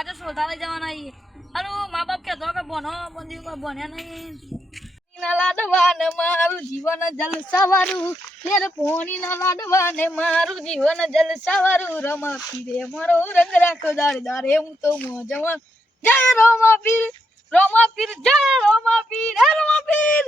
આજે શોધા લઈ જવાના ઈ. અરે મા બાપ કહેતો કે બોનો બંધી કોઈ બોન્યા નહીં. ના લાડવાને મારું જીવન જલસાવાળું લેર પોણીના લાડવાને મારું જીવન જલસાવાળું રમા પીરે મારો રંગ રાખો દાડે દાડે હું તો મોજમાં. જય રોમા પીર રોમા પીર જય રોમા પીર હે રોમા પીર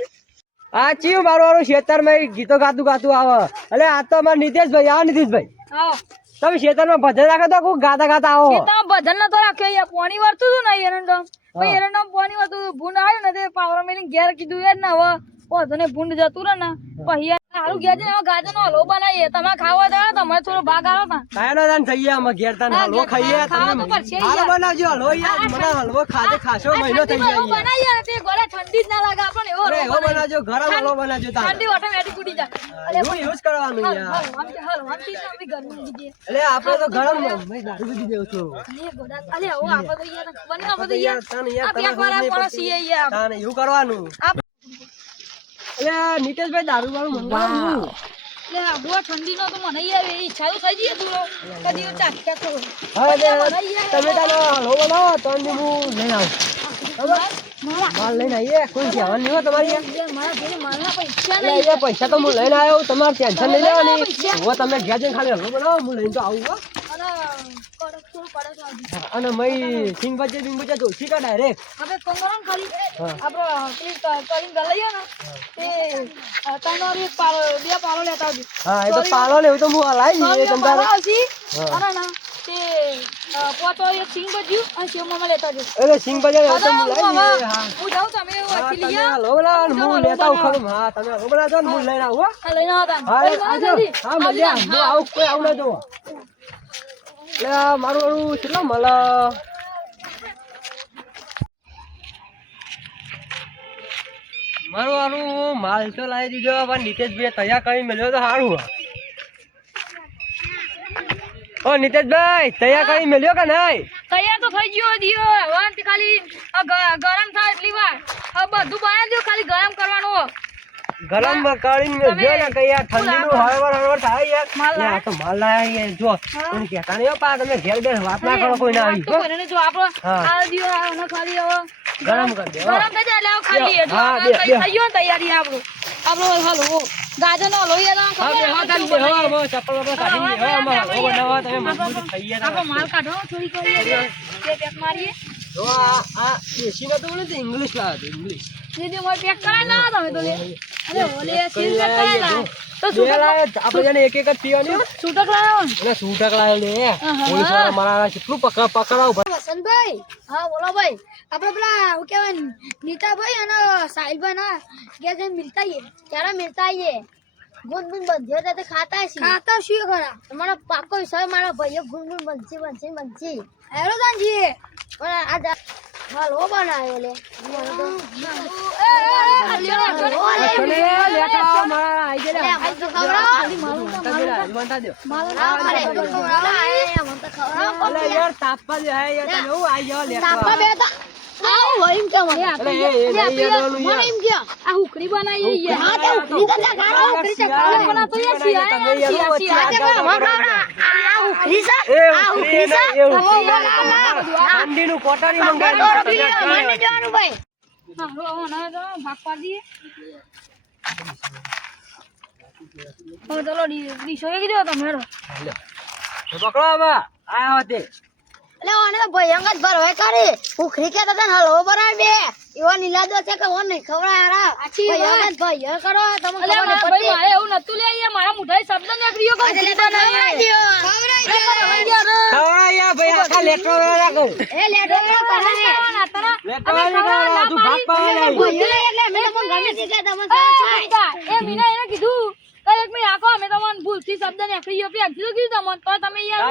આ ચિયું મારું વાળું ખેતરમાં ગીતો ગાતું ગાતું આવે. એટલે આ તો અમારે નીતેશભાઈ આવો નીતેશભાઈ. આવો તમે ખેતરમાં ભજન રાખો તો કોઈ ગાતા ગાતા આવો. ખેતરમાં ભજન નતો રાખ્યો અહીંયા પોણી વરતું હતું ને એરંડમ પછી એરંડમ પોણી વરતું હતું. ભૂંડ આવ્યું ને તે પાવર મેલી ઘેર કીધું એ જ ને હવે પોતો ભૂંડ જતું રહે ને પહિયા હવે હલવો બનાવીએ. તમે ખાવા જાઓ તમે થોડો ભાગ આવો તા કાયનો દાન જઈએ અમે ઘેર તાન હલવો ખાઈએ તમે તો પડશે હાલો યાર. બનાવજો હલવો યાર મને હલવો ખાતે ખાસો મહિનો થઈ જાય બનાવીએ તે ગળે ઠંડી જ ના લાગે આપણને એવો હલવો બનાવજો ગરમ હલવો બનાવજો તાન ઠંડી ઓટોમેટિક ઉડી જાય. એવું એવું કરવાનું યાર. હાલ, આમ કે હાલ, આમ થી તો ગરમી ઉડી જઈએ. એટલે આપણે તો ગરમ ભાઈ દારૂ પીધી દેવું છું. અલે ગોડા, આપણે તો યાર બને આપણે તો યાર, યાર. તને યાર, આ તને બે વાર ખબર નહીં માણસ પડતી. છીએ યાર. તાન એવું કરવાનું. એટલે નીતેશભાઈ દારૂ વાળું મંગાવું તો મને ઈચ્છા તો થઈ જઈએ તું કદી તમે તાનો હલવો બનાવો તો હું લઈને આવું. લઈને આવીએ કોઈ કહેવાનું નહીં તમારી યાર. યાર, મારા ઘરે મારના પૈસા તો હું લઈને આવ્યો તમારે ટેન્શન નહીં લેવાની. હવે તમે ઘેર જઈને ખાલી હલો બનાવો હું લઈને તો આવું હો. અને મય સિંગ બચે સિંગ બચે તો શીખા ડાયરેક્ટ હવે કંગરો ને ખાલી આપણો પેલી કરીને ગલાઈએ ને તે ત્રણ પાલો બે પાલો લેતા આવજો. હા એ તો પાલો લેવું તો હું હલાવી એ તમ તારે ના તે પોતો એક સિંગ બજ્યું અને સેવ મામા લેતા આવજો. એટલે સિંગ બજે તો હું દઈએ હા. જાઉં તમે હા, વાંચી તમે લઈએ હલવો બનાવો ને હું લેતા આવું ખરું. હા તમે બનાવજો ને હું લઈને આવું હા, લઈને આવતા હા મજા. હું. આવું કોઈ આવું ના મારું વાળું કેટલા મળે? મારું વાળું માલ તો લાવી દીધો, પણ નીતેશભાઈ તૈયાર કરી મેળ્યો તો સારું ઓ નીતેશભાઈ તૈયાર કરી મેળ્યો કે નહીં? તૈયાર તો થઈ ગયો દિયો હવે ખાલી ગરમ થાય એટલી વાર. બધું બનાવી દો, ખાલી ગરમ કરવાનું. ગરમ કરીને જો ને કઈ આ ઠંડી નું હળવળ હળવળ થાય યાર આ તો માલ લાયા યાર જો કોણ કહેતા નહીં પા તમે ઘેર ઘેર વાત ના કરો કોઈ ના આવી તો કોઈને જો આપણો આ દિયો આનો ખાલી હવે ગરમ કર દે. ગરમ એટલે હવે ખાઈ લઈએ જો થઈ ગયો ને તૈયારી આપણું આપણો હલવો ગાજરનો હલવો યાર હા, બે, હા, તાન બે, હા, અમે ચપ્પલ બપ્પલ કાઢી લઈએ. હા, ને. માલ કાઢો થોડી કરીએ બે પેક મારીએ જો આ આ દેશી બોલે તો ઇંગ્લિશ ઇંગ્લિશ. પેક કરાય ના તમે તો લે. અરે ઓલે સીલ કરી કરાય ના. તો. છૂટક આપણે જેને એક એક જ પીવાની. છૂટક લાવ્યો ને છૂટક લાવ્યો લે. આહા. પોલીસવાળા મારા કેટલું પકડ પકડાવું ભાઈ. વસંતભાઈ હા બોલો ભાઈ. આપણે પેલા શું કહેવાય નીતાભાઈ અને સાહિલભાઈ ના ઘેર જઈને મિલતા આવીએ ક્યારે મિલતા આવીએ ગુન ગુન બંધ્યો તો તે ખાતા છે ખાતા શું ખરા તમારો પાકો વિષય મારા ભાઈઓ ગુનગુન ગુન બંધી બંધી બંધી હેલો દાનજી પણ આ જા- હલવો બનાવ્યો લે. તાપા બે આવ એમ. એમ કે આ બનાવી હા તે તો પણ તો યાર આ છે? જવાનું ભાઈ. તો ભાગ પાડી હવે ચલો ડીશો દો તમે હેડો. પકડો આયા હોતે એટલે ઓને તો ભયંકર ભરવાય કરી ઉખરી કે તો હલવો બનાવી બે. એવો નીલાદો છે કે ઓન ખવડાય હારા. ભયંકર ભય કરો તમે ખબર ભાઈ મારે એવું નતું લે અહીંયા મારા મુઠાઈ શબ્દ નીકળ્યો કે બનાવી ખવડાઈ ખવડાય યા ભાઈ આખા લેટરો રાખો. એ લેડો બનાવે લેટરો ના હજુ ભાગ પાવા લે એટલે મેં તમને ગમે છે કે તમે એ મીના એને કીધું. કે એક મિનિટ આખો અમે તમને ભૂલથી શબ્દ નીકળી ગયો પ્રિયા કીધું કીધું તમને તો તમે યાર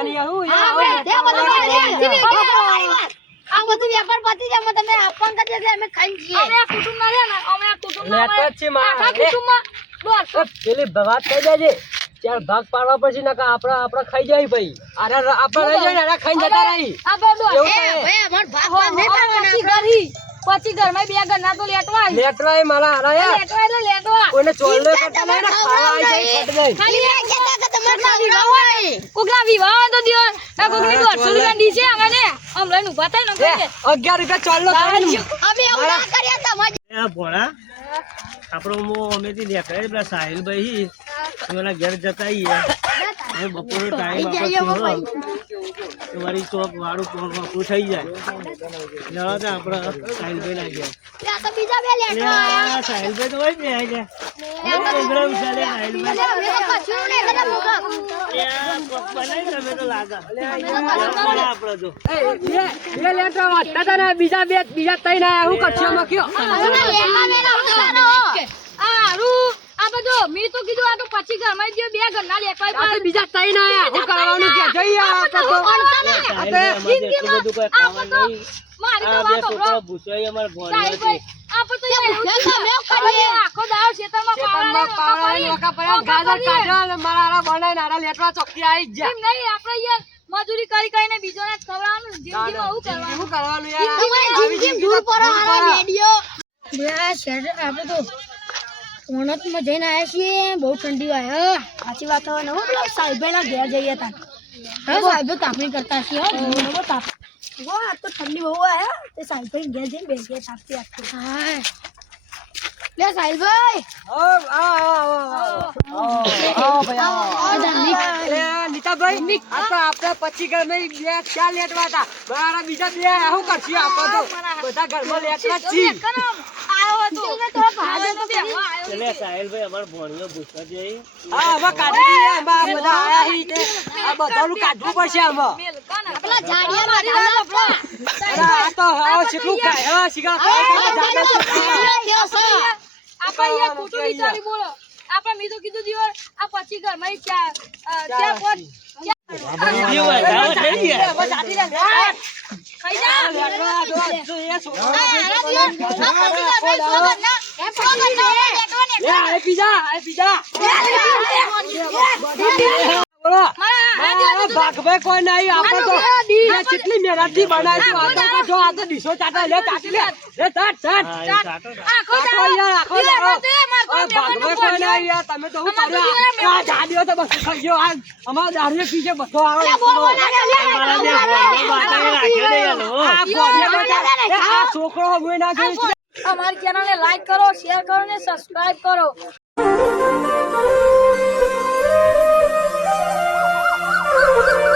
આ બધું વેપાર પતી જાય અમે તમે આપવાનું કરી એટલે અમે ખાઈ જઈએ. અમે આ કુટુંબમાં છે ને અમે આ કુટુંબમાં લેતો છે મારા. આખા કુટુંબમાં બસ પેલી વાત થઈ જાય છે. ચાર ભાગ પાડવા પછી નકા આપડા આપડા ખાઈ જાય ભાઈ. અરે આપડા રહી જાય ને અરે જતા રહી. ભાગ નહીં પાડવાના પછી ઘરી પછી ઘરમાં બે ઘરના તો લેટવા. લેટરો એ મારા અરે લેટવા એટલે લેટવા. કોઈને ચોલ્લે કરતા નહીં ને ખાવા આવી જાય ખાલી કે વિવાહ હોય કોકના વિવાહ હોય તો દિયો આ કોકની રૂપિયા ડીશે આગળ આમ લઈને ઊભા થાય ને કહીએ. અગિયાર રૂપિયા. અમે એવું ના કરીએ તમારે એ ભોળા આપણો મો અમેથી નીકળે પેલા સાહિલભાઈ એના ઘેર જતા હવે બપોરનો ટાઈમ આપણે તમારી ચોક વાળું કોણ વાપરું થઈ જાય જવા તો આપણે સાહિલભાઈ ના ગયા બીજા બે સાહિલભાઈ તો હોય ને બીજા બે બીજા તઈ ના હું કચ્છો કયો આ આ બધું મેં તો કીધું આ તો પછી ઘરમાં જ બે ઘરના આ તો બીજા ના આયા. હું કરવાનું કે જઈ આ તો. કામ નહીં. મારી તો વાત સાંભળો. ભૂસાઈ અમાર તો આખો ગાજર મારા લેટવા આવી જ એમ નહીં, આપણે યાર મજૂરી કરી કરીને બીજોને જ ખવડાવવાનું. જિંદગીમાં આવું કરવાનું. શું કરવાનું યાર. જિંદગીમાં આવી જિંદગી જિંદગી તો આપણે તો. ઓણતમાં જઈને આવ્યા છીએ. બહુ ઠંડી હોય હ. સાચી વાત હોય ને હો પેલા સાહેબભાઈના ઘેર જઈએ તા હા સાહેબો તાપણી કરતા છીએ બહુ તાપ હો આ તો ઠંડી બહુ આવે તે સાહેબભાઈ ઘેર જઈને બેસીએ તાપતી આપતી હા લે સાહેબભાઈ. ઓ, આ. તો આપણે ઘર નહીં બે ચાર લેટવા હતા. મારા બીજા બે શું કરશું? આપણે તો બધા ઘરમાં લેટવા જ છીએ. એટલે સાહિલભાઈ અમારે ભોણીઓ ભૂસવા જઈ હા હવે કાઢી આ બધા આયા હી તે આ બધાનું કાઢવું પડશે આમાં. અરે આ તો હવે કેટલું ખાય હા શીખા આપણે યાર ખોટું વિચારી બોલો. આપણે મેં તો કીધું દિવસ આ પછી ઘરમાં ચા ચા પોત ભાગભાઈ કોઈ નહીં આપણે તો કેટલી મહેનતથી બનાવી આ તો જો આ તો ડીશો ચાટા લે ચાટી લે લે ચાટ ચાટ હા, એ સાટો ને. આખો આખો યાર, આખો લે, દાડો. બધે માર આ કોઈ ભાગભાઈ કોઈ નહીં યાર, તમે તો શું અમારે આ જાડીઓ તો બધું ખાઈ ગયો. આ અમારો દારૂ પીછે બધો આવે આ છોકરો હું ના અમારી ચેનલને લાઈક કરો શેર કરો ને સબસ્ક્રાઇબ કરો Thank you.